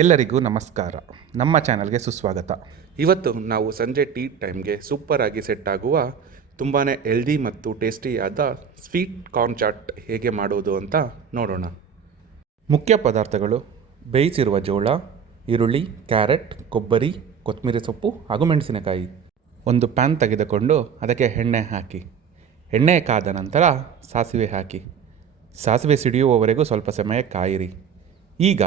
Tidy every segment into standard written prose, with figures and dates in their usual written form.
ಎಲ್ಲರಿಗೂ ನಮಸ್ಕಾರ. ನಮ್ಮ ಚಾನಲ್ಗೆ ಸುಸ್ವಾಗತ. ಇವತ್ತು ನಾವು ಸಂಜೆ ಟೀ ಟೈಮ್ಗೆ ಸೂಪರ್ ಆಗಿ ಸೆಟ್ ಆಗುವ ತುಂಬಾ ಹೆಲ್ದಿ ಮತ್ತು ಟೇಸ್ಟಿಯಾದ ಸ್ವೀಟ್ ಕಾರ್ನ್ ಚಾಟ್ ಹೇಗೆ ಮಾಡೋದು ಅಂತ ನೋಡೋಣ. ಮುಖ್ಯ ಪದಾರ್ಥಗಳು: ಬೇಯಿಸಿರುವ ಜೋಳ, ಈರುಳ್ಳಿ, ಕ್ಯಾರೆಟ್, ಕೊಬ್ಬರಿ, ಕೊತ್ತಂಬರಿ ಸೊಪ್ಪು ಹಾಗೂ ಮೆಣಸಿನಕಾಯಿ. ಒಂದು ಪ್ಯಾನ್ ತೆಗೆದುಕೊಂಡು ಅದಕ್ಕೆ ಎಣ್ಣೆ ಹಾಕಿ, ಎಣ್ಣೆ ಕಾದ ನಂತರ ಸಾಸಿವೆ ಹಾಕಿ, ಸಾಸಿವೆ ಸಿಡಿಯುವವರೆಗೂ ಸ್ವಲ್ಪ ಸಮಯ ಕಾಯಿರಿ. ಈಗ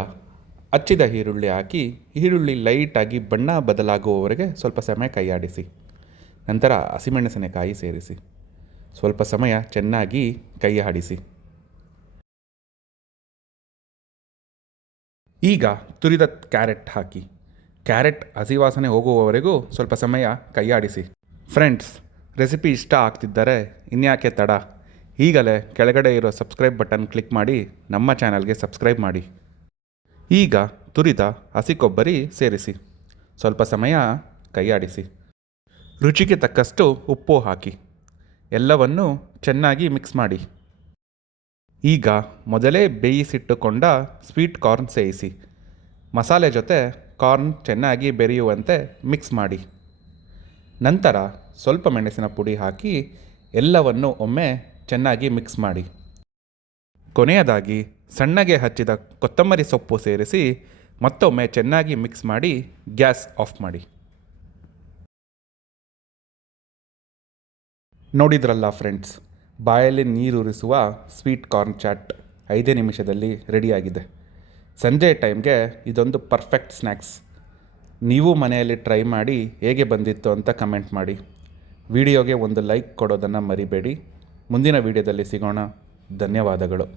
ಹಚ್ಚಿದ ಈರುಳ್ಳಿ ಹಾಕಿ, ಈರುಳ್ಳಿ ಲೈಟಾಗಿ ಬಣ್ಣ ಬದಲಾಗುವವರೆಗೆ ಸ್ವಲ್ಪ ಸಮಯ ಕೈಯಾಡಿಸಿ. ನಂತರ ಹಸಿಮೆಣಸಿನಕಾಯಿ ಸೇರಿಸಿ ಸ್ವಲ್ಪ ಸಮಯ ಚೆನ್ನಾಗಿ ಕೈ ಆಡಿಸಿ. ಈಗ ತುರಿದ ಕ್ಯಾರೆಟ್ ಹಾಕಿ, ಕ್ಯಾರೆಟ್ ಹಸಿ ವಾಸನೆ ಹೋಗುವವರೆಗೂ ಸ್ವಲ್ಪ ಸಮಯ ಕೈಯಾಡಿಸಿ. ಫ್ರೆಂಡ್ಸ್, ರೆಸಿಪಿ ಇಷ್ಟ ಆಗ್ತಿದ್ದರೆ ಇನ್ಯಾಕೆ ತಡ, ಈಗಲೇ ಕೆಳಗಡೆ ಇರೋ ಸಬ್ಸ್ಕ್ರೈಬ್ ಬಟನ್ ಕ್ಲಿಕ್ ಮಾಡಿ ನಮ್ಮ ಚಾನಲ್ಗೆ ಸಬ್ಸ್ಕ್ರೈಬ್ ಮಾಡಿ. ಈಗ ತುರಿದ ಹಸಿ ಕೊಬ್ಬರಿ ಸೇರಿಸಿ ಸ್ವಲ್ಪ ಸಮಯ ಕೈಯಾಡಿಸಿ. ರುಚಿಗೆ ತಕ್ಕಷ್ಟು ಉಪ್ಪು ಹಾಕಿ ಎಲ್ಲವನ್ನು ಚೆನ್ನಾಗಿ ಮಿಕ್ಸ್ ಮಾಡಿ. ಈಗ ಮೊದಲೇ ಬೇಯಿಸಿಟ್ಟುಕೊಂಡ ಸ್ವೀಟ್ ಕಾರ್ನ್ ಸೇರಿಸಿ ಮಸಾಲೆ ಜೊತೆ ಕಾರ್ನ್ ಚೆನ್ನಾಗಿ ಬೆರೆಯುವಂತೆ ಮಿಕ್ಸ್ ಮಾಡಿ. ನಂತರ ಸ್ವಲ್ಪ ಮೆಣಸಿನ ಪುಡಿ ಹಾಕಿ ಎಲ್ಲವನ್ನು ಒಮ್ಮೆ ಚೆನ್ನಾಗಿ ಮಿಕ್ಸ್ ಮಾಡಿ. ಕೊನೆಯದಾಗಿ ಸಣ್ಣಗೆ ಹಚ್ಚಿದ ಕೊತ್ತಂಬರಿ ಸೊಪ್ಪು ಸೇರಿಸಿ ಮತ್ತೊಮ್ಮೆ ಚೆನ್ನಾಗಿ ಮಿಕ್ಸ್ ಮಾಡಿ ಗ್ಯಾಸ್ ಆಫ್ ಮಾಡಿ. ನೋಡಿದ್ರಲ್ಲ ಫ್ರೆಂಡ್ಸ್, ಬಾಯಲ್ಲಿ ನೀರೂರಿಸುವ ಸ್ವೀಟ್ ಕಾರ್ನ್ ಚಾಟ್ 5 ನಿಮಿಷದಲ್ಲಿ ರೆಡಿಯಾಗಿದೆ. ಸಂಜೆ ಟೈಮ್ಗೆ ಇದೊಂದು ಪರ್ಫೆಕ್ಟ್ ಸ್ನ್ಯಾಕ್ಸ್. ನೀವು ಮನೆಯಲ್ಲಿ ಟ್ರೈ ಮಾಡಿ ಹೇಗೆ ಬಂದಿತ್ತು ಅಂತ ಕಮೆಂಟ್ ಮಾಡಿ. ವಿಡಿಯೋಗೆ ಒಂದು ಲೈಕ್ ಕೊಡೋದನ್ನು ಮರಿಬೇಡಿ. ಮುಂದಿನ ವಿಡಿಯೋದಲ್ಲಿ ಸಿಗೋಣ. ಧನ್ಯವಾದಗಳು.